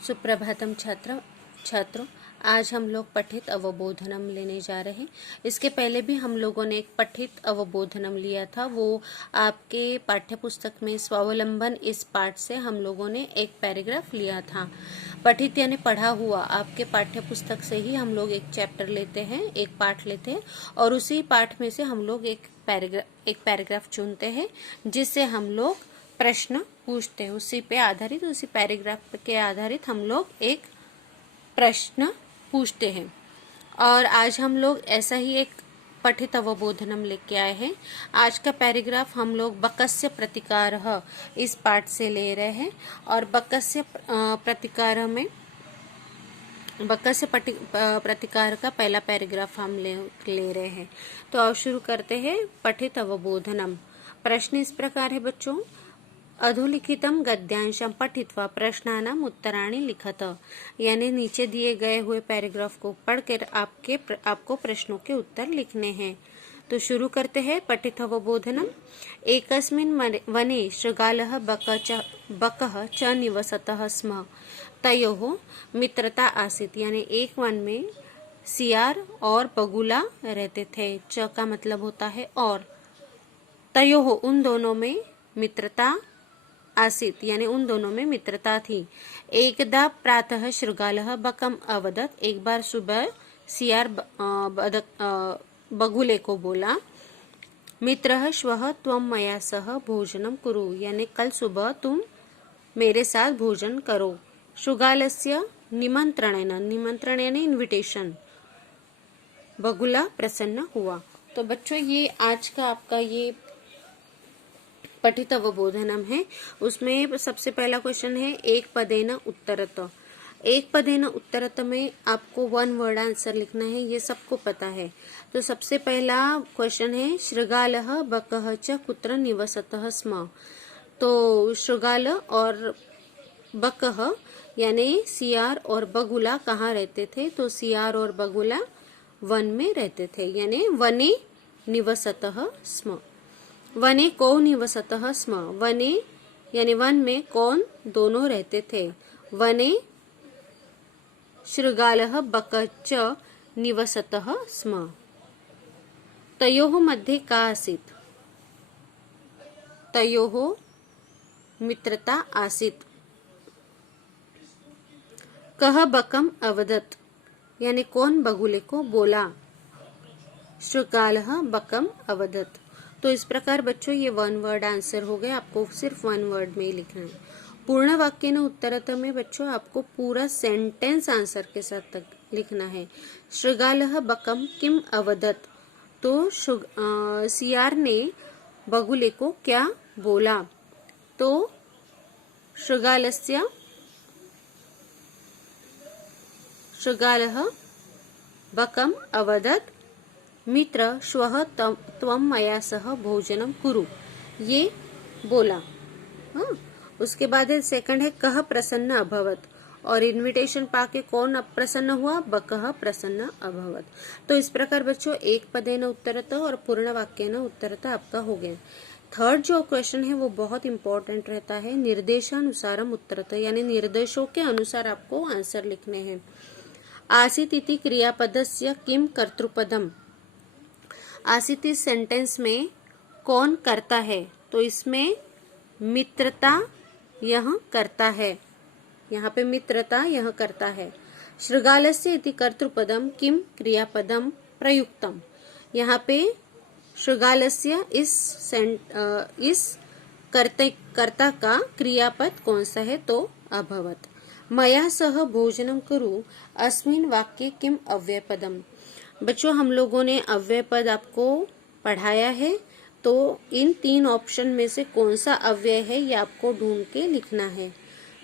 सुप्रभातम छात्रों, आज हम लोग पठित अवबोधनम लेने जा रहे हैं। इसके पहले भी हम लोगों ने एक पठित अवबोधनम लिया था। वो आपके पाठ्य पुस्तक में स्वावलंबन इस पाठ से हम लोगों ने एक पैराग्राफ लिया था। पठित यानी पढ़ा हुआ, आपके पाठ्य पुस्तक से ही हम लोग एक चैप्टर लेते हैं, एक पाठ लेते हैं और उसी पाठ में से हम लोग एक पैराग्राफ चुनते हैं जिससे हम लोग प्रश्न पूछते हैं। उसी पे आधारित, उसी पैराग्राफ के आधारित हम लोग एक प्रश्न पूछते हैं। और आज हम लोग ऐसा ही एक पठित अवबोधनम लेके आए हैं। आज का पैराग्राफ हम लोग बकस्य प्रतिकारः इस पाठ से ले रहे हैं और बकस्य प्रतिकारः में बकस्य प्रतिकार का पहला पैराग्राफ हम ले रहे हैं। तो अब शुरू करते हैं पठित अवबोधनम। प्रश्न इस प्रकार है बच्चों, अधोलिखितम गद्यांशम पठित्वा प्रश्नानाम उत्तराणि लिखत। यानी नीचे दिए गए हुए पैराग्राफ को पढ़कर आपको प्रश्नों के उत्तर लिखने हैं। तो शुरू करते हैं पठित अवबोधनम। एकस्मिन् वने शृगालः बकः च निवसतः स्म। तयोः मित्रता आसीत्। यानी एक वन में सियार और बगुला रहते थे। च का मतलब होता है और। तयोः उन दोनों में मित्रता आसीत यानी उन दोनों में मित्रता थी। एकदा प्रातः शृगालः बकम अवदत्। एक बार सुबह सियार बगुले को बोला, मित्रः श्वः त्वं मया सह भोजनं कुरु। यानी कल सुबह तुम मेरे साथ भोजन करो। शृगालस्य निमंत्रणेन, निमंत्रण यानी इन्विटेशन, बगुला प्रसन्न हुआ। तो बच्चों ये आज का आपका ये पठित अवबोधनम है। उसमें सबसे पहला क्वेश्चन है एक पदेन उत्तरत। एक पदेन उत्तरत में आपको वन वर्ड आंसर लिखना है, ये सबको पता है। तो सबसे पहला क्वेश्चन है शृगालः बकः च कुत्र निवसतः स्म। तो शृगाल और बकः यानी सियार और बगुला कहाँ रहते थे? तो सियार और बगुला वन में रहते थे, यानी वने निवसतः स्म। वने को निवसतः स्म। वने यानी वन में कौन दोनों रहते थे। वने शृगालः बकः च निवसतः स्म। तयोः मध्ये का आसीत्? तयोः मित्रता आसीत्। कः बकम अवदत्? यानी कौन बगुले को बोला। शृगालः बकम अवदत्। तो इस प्रकार बच्चों ये वन वर्ड आंसर हो गया। आपको सिर्फ वन वर्ड में ही लिखना है। पूर्ण वाक्य न उत्तरत में बच्चों आपको पूरा सेंटेंस आंसर के साथ तक लिखना है। शृगालः बकम किम अवदत्? तो सियार ने बगुले को क्या बोला। तो शृगालः बकम अवदत् मित्र श्वः त्वं मया सह भोजनम कुरु, ये बोला। हाँ, उसके बाद सेकंड है कः प्रसन्न अभवत। और इनविटेशन पाके कौन प्रसन्न हुआ? बकः प्रसन्न अभवत। तो इस प्रकार बच्चों एक पदेन उत्तरत और पूर्ण वाक्येन उत्तरत आपका हो गया। थर्ड जो क्वेश्चन है वो बहुत इंपॉर्टेंट रहता है। निर्देशानुसारम उत्तरत, यानी निर्देशों के अनुसार आपको आंसर लिखने हैं। आसीत् इति क्रियापदस्य किम कर्तृपदम। आसीत इस सेंटेंस में कौन करता है? तो इसमें मित्रता यह करता है। यहाँ पे मित्रता यह करता है। शृगालस्य इति कर्तृपदम किम क्रियापदम प्रयुक्तम। यहाँ पे शृगालस्य इस कर्ता का क्रियापद कौन सा है? तो अभवत। मया सह भोजनम कुरु अस्मिन् वाक्ये किम अव्ययपदम। बच्चों हम लोगों ने अव्यय पद आपको पढ़ाया है। तो इन तीन ऑप्शन में से कौन सा अव्यय है ये आपको ढूंढ के लिखना है।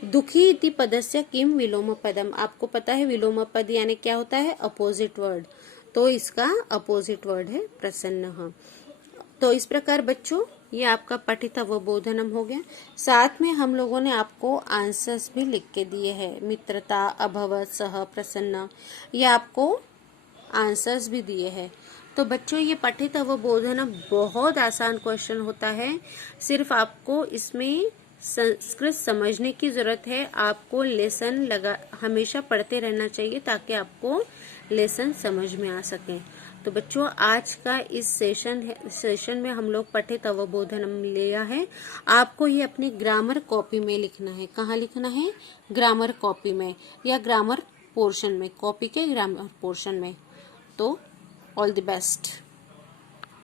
दुखी इति पदस्य किम विलोम पदम। आपको पता है विलोम पद यानी क्या होता है? Opposite word. तो इसका अपोजिट वर्ड है प्रसन्न। तो इस प्रकार बच्चों ये आपका पठित अवबोधनम हो गया। साथ में हम लोगों ने आपको आंसर्स भी लिख के दिए हैं। मित्रता, अभवत, सह, प्रसन्न, ये आपको आंसर्स भी दिए हैं। तो बच्चों ये पठित अवबोधनम बहुत आसान क्वेश्चन होता है। सिर्फ आपको इसमें संस्कृत समझने की जरूरत है। आपको लेसन हमेशा पढ़ते रहना चाहिए ताकि आपको लेसन समझ में आ सके। तो बच्चों, आज का इस सेशन में हम लोग पठित अवबोधनम लिया है। आपको ये अपनी ग्रामर कॉपी में लिखना है। कहाँ लिखना है? ग्रामर कॉपी में या ग्रामर पोर्शन में, कॉपी के ग्रामर पोर्शन में। तो ऑल द बेस्ट।